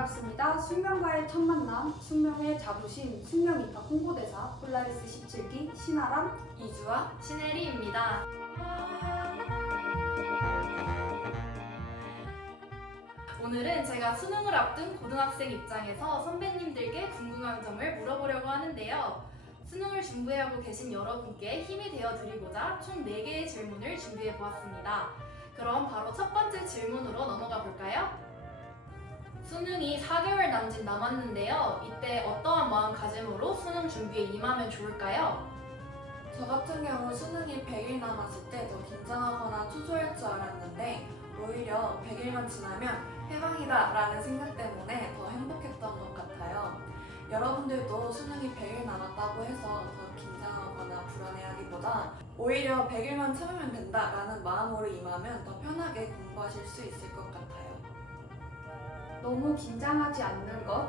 반갑습니다. 숙명과의 첫 만남, 숙명의 자부심, 숙명입학 홍보대사 폴라리스 17기 신아람, 이주아, 신혜리입니다. 오늘은 제가 수능을 앞둔 고등학생 입장에서 선배님들께 궁금한 점을 물어보려고 하는데요. 수능을 준비하고 계신 여러분께 힘이 되어드리고자 총 4개의 질문을 준비해 보았습니다. 그럼 바로 첫 번째 질문으로 넘어가 볼까요? 수능이 4개월 남짓 남았는데요. 이때 어떠한 마음가짐으로 수능 준비에 임하면 좋을까요? 저 같은 경우 수능이 100일 남았을 때 더 긴장하거나 초조할 줄 알았는데 오히려 100일만 지나면 해방이다 라는 생각 때문에 더 행복했던 것 같아요. 여러분들도 수능이 100일 남았다고 해서 더 긴장하거나 불안해하기보다 오히려 100일만 참으면 된다 라는 마음으로 임하면 더 편하게 공부하실 수 있을 것 같아요. 너무 긴장하지 않는 것,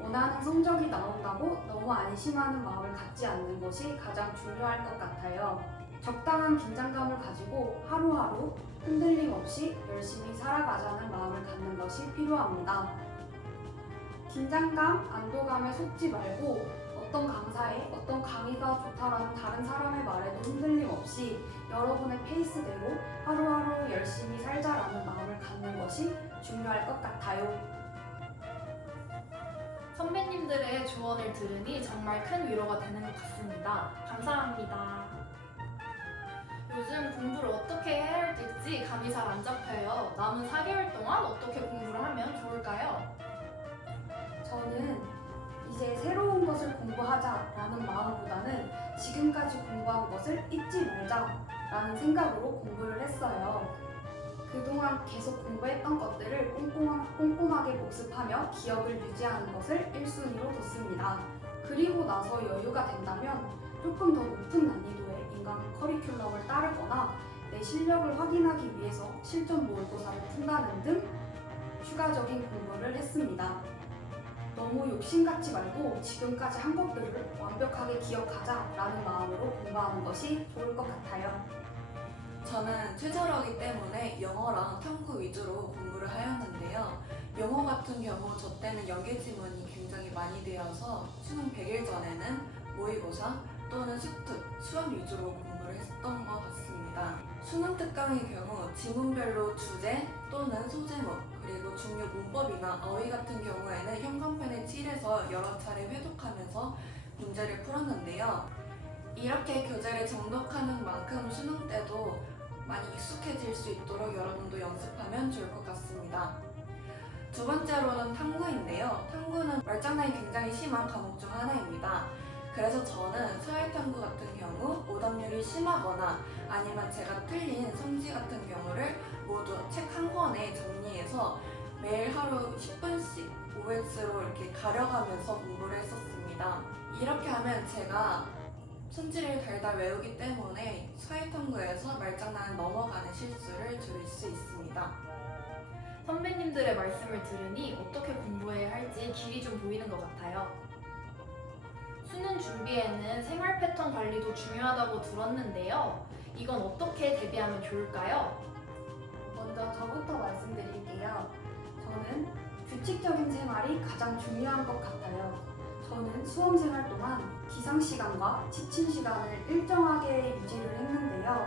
원하는 성적이 나온다고 너무 안심하는 마음을 갖지 않는 것이 가장 중요할 것 같아요. 적당한 긴장감을 가지고 하루하루 흔들림 없이 열심히 살아가자는 마음을 갖는 것이 필요합니다. 긴장감, 안도감에 속지 말고 어떤 강사의 어떤 강의가 좋다라는 다른 사람의 말에도 흔들림 없이 여러분의 페이스대로 하루하루 열심히 살자라는 마음을 갖는 것이 중요할 것 같아요. 선배님들의 조언을 들으니 정말 큰 위로가 되는 것 같습니다. 감사합니다. 요즘 공부를 어떻게 해야 할지 감이 잘 안 잡혀요. 남은 4개월 동안 어떻게 공부를 하면 좋을까요? 저는 이제 새로운 것을 공부하자라는 마음보다는 지금까지 공부한 것을 잊지 말자라는 생각으로 공부를 했어요. 그동안 계속 공부했던 것들을 꼼꼼하게 복습하며 기억을 유지하는 것을 1순위로 뒀습니다. 그리고 나서 여유가 된다면 조금 더 높은 난이도의 인간 커리큘럼을 따르거나 내 실력을 확인하기 위해서 실전 모의고사를 푼다는 등 추가적인 공부를 했습니다. 너무 욕심 갖지 말고 지금까지 한 것들을 완벽하게 기억하자라는 마음으로 공부하는 것이 좋을 것 같아요. 저는 최저러기 때문에 영어랑 탐구 위주로 공부를 하였는데요. 영어 같은 경우 저 때는 연계 지문이 굉장히 많이 되어서 수능 100일 전에는 모의고사 또는 수특, 수험 위주로 공부를 했던 것 같습니다. 수능 특강의 경우 지문별로 주제 또는 소제목 그리고 중요 문법이나 어휘 같은 경우에는 현관펜에 칠해서 여러 차례 회독하면서 문제를 풀었는데요. 이렇게 교재를 정독하는 만큼 수능 때도 많이 익숙해질 수 있도록 여러분도 연습하면 좋을 것 같습니다. 두 번째로는 탐구인데요. 탐구는 말장난이 굉장히 심한 과목 중 하나입니다. 그래서 저는 사회탐구 같은 경우 오답률이 심하거나 아니면 제가 틀린 성지 같은 경우를 모두 책 한 권에 정리해서 매일 하루 10분씩 OS로 이렇게 가려가면서 공부를 했었습니다. 이렇게 하면 제가 성질을 달달 외우기 때문에 사회탐구에서 말장난을 넘어가는 실수를 줄일 수 있습니다. 선배님들의 말씀을 들으니 어떻게 공부해야 할지 길이 좀 보이는 것 같아요. 수능 준비에는 생활 패턴 관리도 중요하다고 들었는데요. 이건 어떻게 대비하면 좋을까요? 먼저 저부터 말씀드릴게요. 저는 규칙적인 생활이 가장 중요한 것 같아요. 저는 수험 생활 동안 기상 시간과 지침 시간을 일정하게 유지를 했는데요.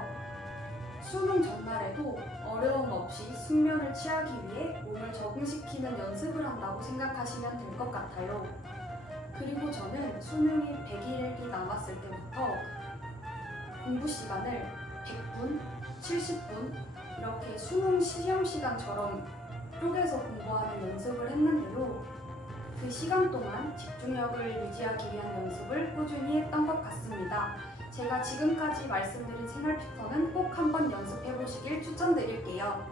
수능 전날에도 어려움 없이 숙면을 취하기 위해 몸을 적응시키는 연습을 한다고 생각하시면 될 것 같아요. 그리고 저는 수능이 100일이 남았을 때부터 공부 시간을 100분, 70분 이렇게 수능 시험 시간처럼 쪼개서 공부하는 연습을 했는데요. 그 시간 동안 집중력을 유지하기 위한 연습을 꾸준히 했던 것 같습니다. 제가 지금까지 말씀드린 생활 패턴은 꼭 한번 연습해 보시길 추천드릴게요.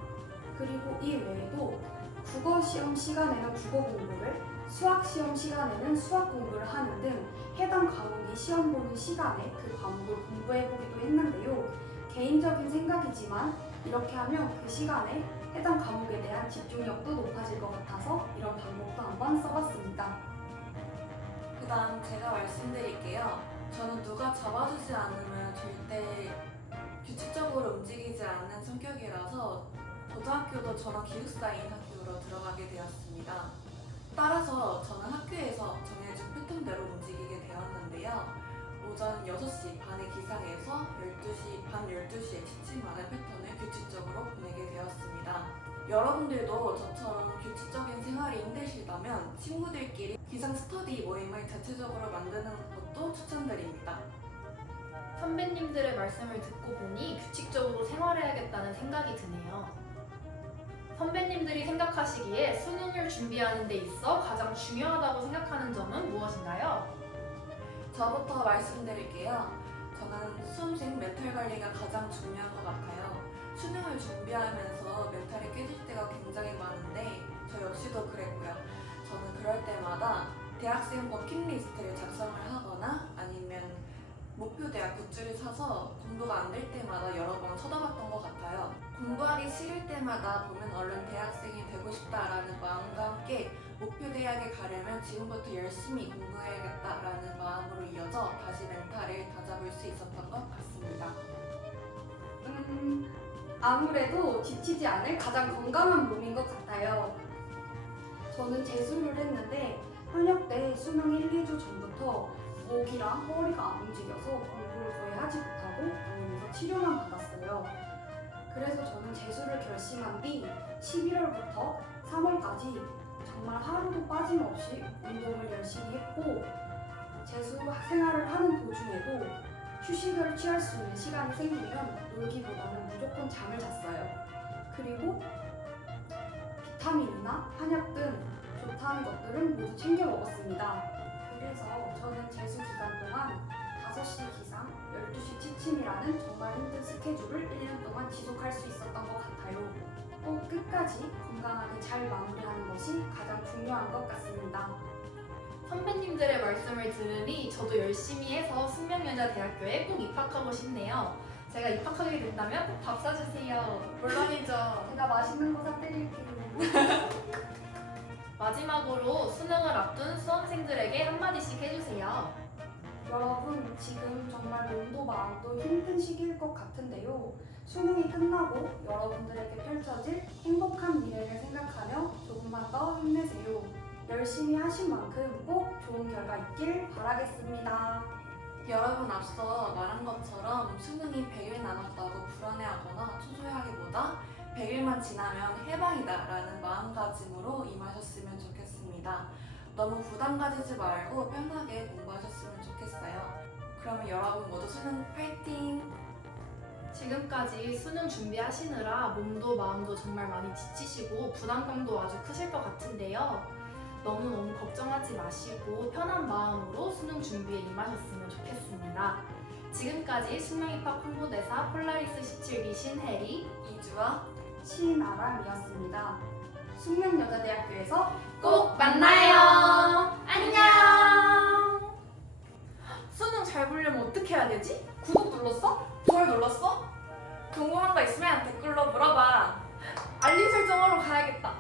그리고 이 외에도 국어 시험 시간에는 국어 공부를, 수학 시험 시간에는 수학 공부를 하는 등 해당 과목이 시험 보는 시간에 그 과목을 공부해 보기도 했는데요. 개인적인 생각이지만 이렇게 하면 그 시간에 해당 과목에 대한 집중력도 높아질 것 같아서 이런 방법도 한번 써봤습니다. 그 다음 제가 말씀드릴게요. 저는 누가 잡아주지 않으면 절대 규칙적으로 움직이지 않는 성격이라서 고등학교도 저랑 기숙사인 학교로 들어가게 되었습니다. 따라서 저는 학교에서 정해진 패턴대로 움직이게 되었는데요. 오전 6시 반에 기상해서 12시, 밤 12시에 취침하는 패턴을 규칙적으로 보내게 되었습니다. 여러분들도 저처럼 규칙적인 생활이 힘드시다면 친구들끼리 기상 스터디 모임을 자체적으로 만드는 것도 추천드립니다. 선배님들의 말씀을 듣고 보니 규칙적으로 생활해야겠다는 생각이 드네요. 선배님들이 생각하시기에 수능을 준비하는 데 있어 가장 중요하다고 생각하는 점은 무엇인가요? 저부터 말씀드릴게요. 저는 수험생 멘탈 관리가 가장 중요한 것 같아요. 수능을 준비하면서 멘탈이 깨질 때가 굉장히 많은데 저 역시도 그랬고요. 저는 그럴 때마다 대학생 버킷리스트를 작성을 하거나 아니면 목표 대학 굿즈를 사서 공부가 안 될 때마다 여러 번 쳐다봤던 것 같아요. 공부하기 싫을 때마다 보면 얼른 대학생이 되고 싶다라는 마음과 함께 목표 대학에 가려면 지금부터 열심히 공부해야겠다라는 마음으로 이어져 다시 멘탈을 다잡을 수 있었던 것 같습니다. 아무래도 지치지 않을 가장 건강한 몸인 것 같아요. 저는 재수를 했는데 현역 때 수능 1, 2주 전부터 목이랑 허리가 안 움직여서 공부를 거의 하지 못하고 병원에서 치료만 받았어요. 그래서 저는 재수를 결심한 뒤 11월부터 3월까지 정말 하루도 빠짐없이 운동을 열심히 했고 재수 생활을 하는 도중에도 휴식을 취할 수 있는 시간이 생기면 놀기보다는 무조건 잠을 잤어요. 그리고 비타민이나 한약 등 좋다는 것들은 모두 챙겨 먹었습니다. 그래서 저는 재수 기간 동안 5시 기상, 12시 취침이라는 정말 힘든 스케줄을 1년 동안 지속할 수 있었던 것 같아요. 꼭 끝까지 건강하게 잘 마무리하는 것이 가장 중요한 것 같습니다. 선배님들의 말씀을 들으니 저도 열심히 해서 숙명여자대학교에 꼭 입학하고 싶네요. 제가 입학하게 된다면 꼭 밥 사주세요. 물론이죠. 제가 맛있는 거 사드릴게요. 마지막으로 수능을 앞둔 수험생들에게 한마디씩 해주세요. 여러분, 지금 정말 몸도 마음도 힘든 시기일 것 같은데요. 수능이 끝나고 여러분들에게 펼쳐질 행복한 미래를 생각하며 조금만 더 힘내세요. 열심히 하신 만큼 꼭 좋은 결과 있길 바라겠습니다. 여러분 앞서 말한 것처럼 수능이 100일 남았다고 불안해하거나 초조해하기보다 100일만 지나면 해방이다라는 마음가짐으로 임하셨으면 좋겠습니다. 너무 부담 가지지 말고 편하게 공부하셨으면 좋겠어요. 그러면 여러분 모두 수능 파이팅! 지금까지 수능 준비하시느라 몸도 마음도 정말 많이 지치시고 부담감도 아주 크실 것 같은데요. 너무너무 걱정하지 마시고 편한 마음으로 수능 준비에 임하셨으면 좋겠습니다. 지금까지 숙명입학 홍보대사 폴라리스 17기 신혜리, 이주와 신아람이었습니다. 숙명여자대학교에서 꼭 만나요. 안녕. 수능 잘 보려면 어떻게 해야 되지? 구독 눌렀어? 좋아요 눌렀어? 궁금한 거 있으면 댓글로 물어봐. 알림 설정하러 가야겠다.